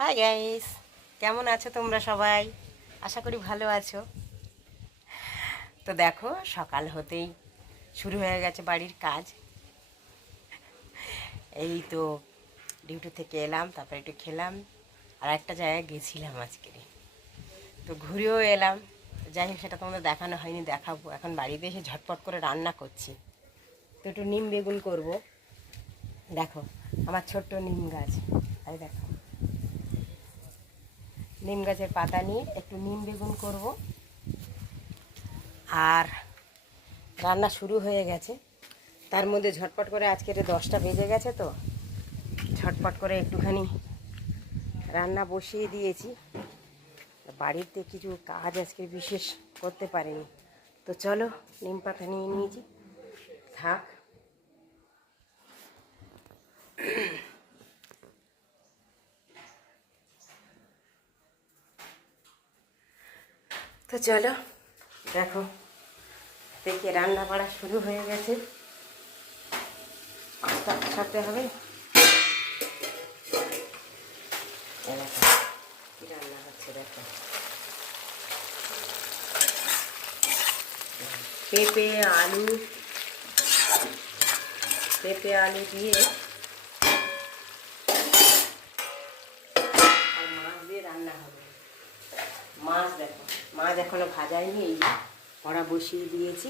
Hi guys, কেমন আছো তোমরা সবাই? আশা করি ভালো আছো। তো দেখো, সকাল হতেই শুরু হয়ে গেছে বাড়ির কাজ। এই তো ডিউটি থেকে এলাম, তারপর একটু খেলাম, আর একটা জায়গায় গেছিলাম আজকে। তো ঘুরেও এলাম। যাই হোক, সেটা তোমাদের দেখানো হয়নি, দেখাবো। এখন বাড়িতে এসে ঝটপট করে রান্না করছি। তো একটু নিম বেগুন করবো। দেখো, আমার ছোট্ট নিম গাছ। এই দেখো, নিম গাছের পাতা নিয়ে একটু নিম বেগুন করব। আর রান্না শুরু হয়ে গেছে, তার মধ্যে ঝটপট করে আজকের 10টা বেজে গেছে, তো ঝটপট করে একটুখানি রান্না বসিয়ে দিয়েছি। বাড়িতে কিছু কাজ আজকে বিশেষ করতে পারিনি। তো চলো, নিম পাতা নিয়ে নিয়েছি, থাক। তো চলো, দেখো, দেখে রান্না বাড়া শুরু হয়ে গেছে। পাস্তা সারতে হবে। দেখো কি রান্না হচ্ছে, দেখো। পেঁপে আলু পেঁপে আলু দিয়ে আর মাছ দিয়ে রান্না হবে। মাছ দেখো, মাছ এখনো ভাজাইনি, এই কড়া বসিয়ে দিয়েছি।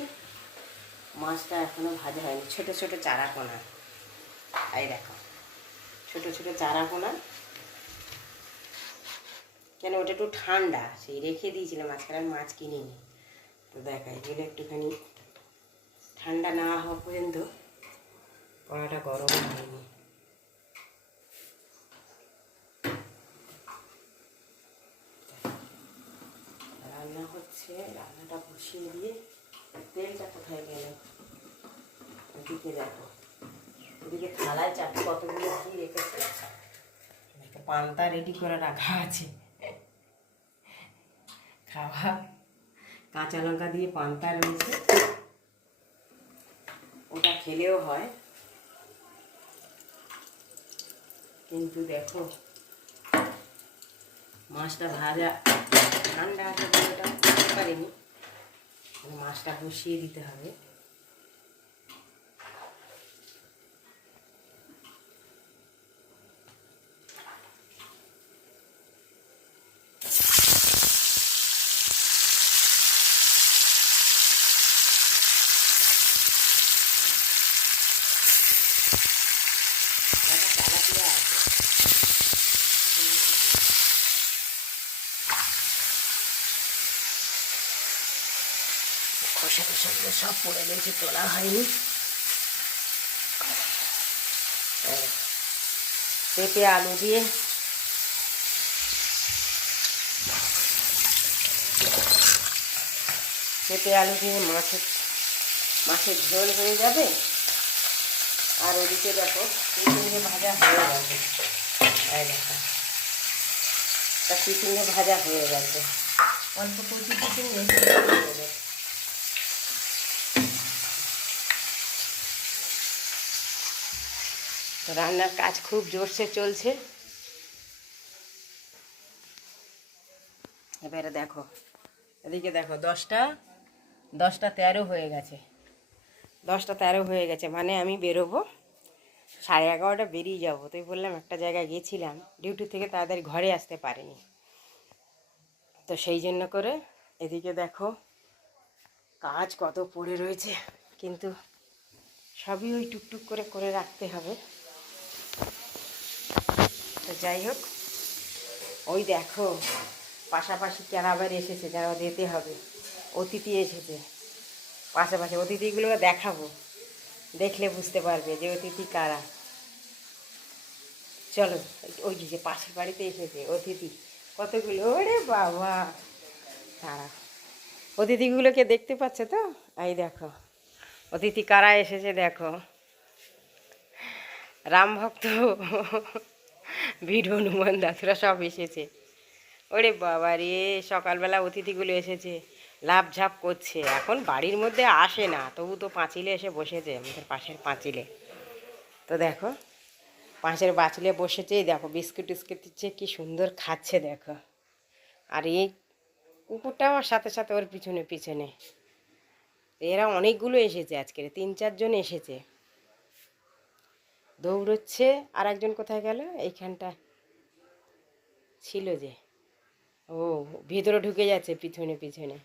মাছটা এখনো ভাজা হয়নি, ছোট ছোট চারাপোনা। এই দেখো, ছোট ছোট চারাপোনা। কেন, ওটা একটু ঠান্ডা, সেই রেখে দিয়েছিলাম, আজকাল আর মাছ কিনিনি। তো দেখা, এগুলো একটুখানি ঠান্ডা না হওয়া পর্যন্ত কড়াটা গরম হয়নি। রান্না হচ্ছে, রান্নাটা বসিয়ে দিয়ে তেলটা কোথায় গেল? ওদিকে দেখো, ওদিকে থালায় চারটে কতগুলো কি রেখেছে। একটা পান্তা রেডি করে রাখা আছে, খাওয়া। কাঁচা লঙ্কা দিয়ে পান্তা রয়েছে, ওটা খেলেও হয়। কিন্তু দেখো, মাছটা ভাজা ঠান্ডা আছে, ওটা করতে পারিনি। মাছটা বসিয়ে দিতে হবে। খোসা খোসাগুলো সব পড়ে রয়েছে, তোলা হয়নি। পেঁপে আলু দিয়ে মাছের ঝোল হয়ে যাবে। আর ওদিকে দেখো, চিচিঙ্গে ভাজা হয়ে গেছে। এই দেখো, তা চিচিঙ্গে ভাজা হয়ে গেছে। অল্প কচি চিচিঙ্গে হয়ে যাবে। রান্নার কাজ খুব জোরসে চলছে। এবারে দেখো, এদিকে দেখো, 10টা 13 হয়ে গেছে। 10টা 13 হয়ে গেছে, মানে আমি বেরোবো 11:30 বেরিয়ে যাবো। তুই বললাম একটা জায়গায় গেছিলাম, ডিউটি থেকে তাড়াতাড়ি ঘরে আসতে পারিনি। তো সেই জন্য করে এদিকে দেখো, কাজ কত পড়ে রয়েছে, কিন্তু সবই ওই টুকটুক করে করে রাখতে হবে। তো যাই হোক, ওই দেখো পাশাপাশি কারা আবার এসেছে, যারা দিতে হবে। অতিথি এসেছে পাশাপাশি, অতিথিগুলো দেখাবো, দেখলে বুঝতে পারবে যে অতিথি কারা। চলো, ওই যে পাশের বাড়িতে এসেছে অতিথি কতগুলো, ওরে বাবা! তারা অতিথিগুলোকে দেখতে পাচ্ছে তো? এই দেখো, অতিথি কারা এসেছে দেখো। রাম ভক্ত, বীর হনুমান দাসরা সব এসেছে। ওরে বাবা রে, সকালবেলা অতিথিগুলো এসেছে, লাভ ঝাপ করছে। এখন বাড়ির মধ্যে আসে না, তবু তো পাঁচিলে এসে বসেছে, আমাদের পাশের পাঁচিলে। তো দেখো, পাঁচের বাছলে বসেছে, এই দেখো বিস্কুট টিস্কুট দিচ্ছে, কি সুন্দর খাচ্ছে দেখো। আর এই কুকুরটাও আমার সাথে সাথে ওর পিছনে পিছনে। এরা অনেকগুলো এসেছে, আজকের 3-4 জন এসেছে, দৌড়চ্ছে। আর একজন কোথায় গেল? এইখানটা ছিল যে, ও ভিতরে ঢুকে যাচ্ছে পিছনে পিছনে।